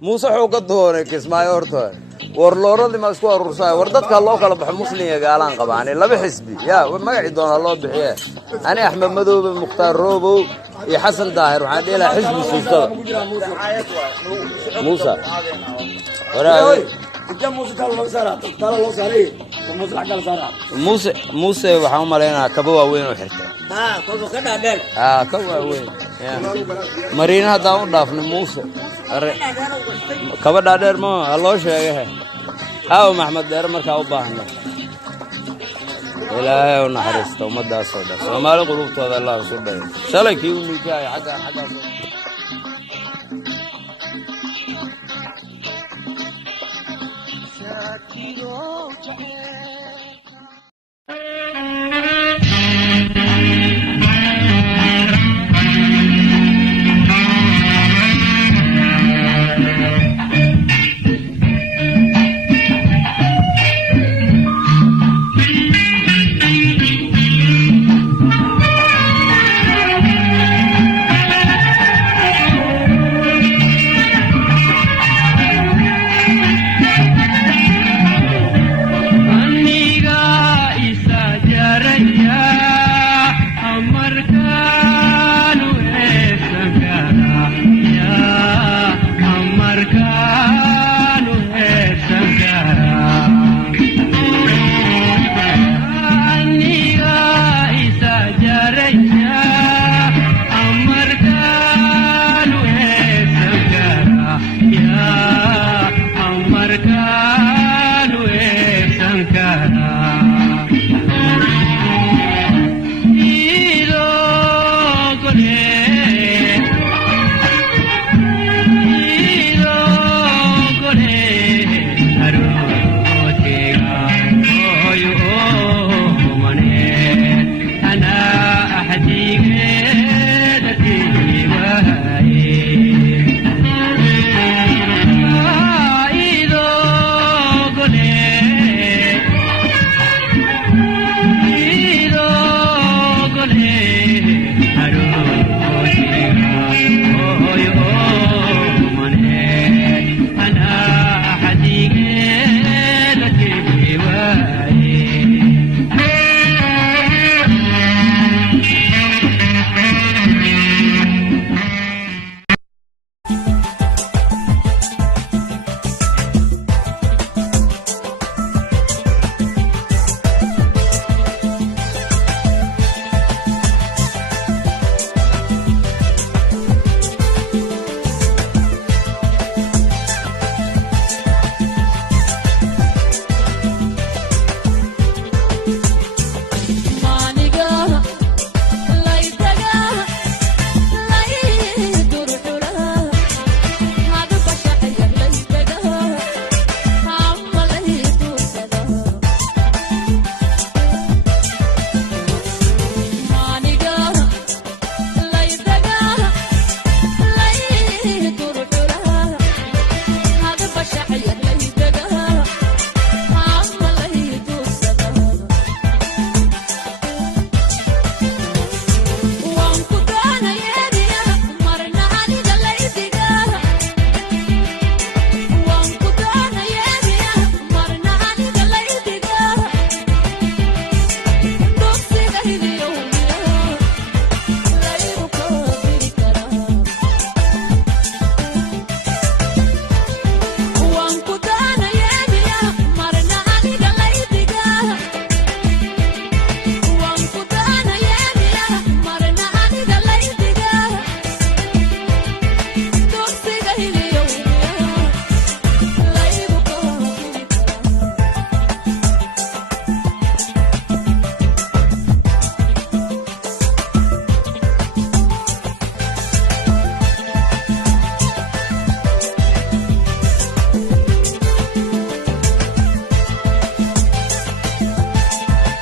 موسى حوقت هونك اسمها يورتو ورلورو دي ما اسكو الرساي وردتك الله كلا بخ مسلم يا قالان قباني لا بحسبي يا ما قعدون الله بخيه انا احمد مدوب مختار روبو يا حسن داهر وعندي له حزب السلطه موسى وراي موسى waxaan u maleynaa kaba waaweyn oo xirta kaba waaweyn mariina hadaan u dhaafno Muuse kaba dhaadheer ma loo sheegay maxmed deer markaa u baahna ilaahay u naxariisto umadaas oo dhan Soomaali qulubtooda Allah soo dhayo shalay kii uu ninkay xagga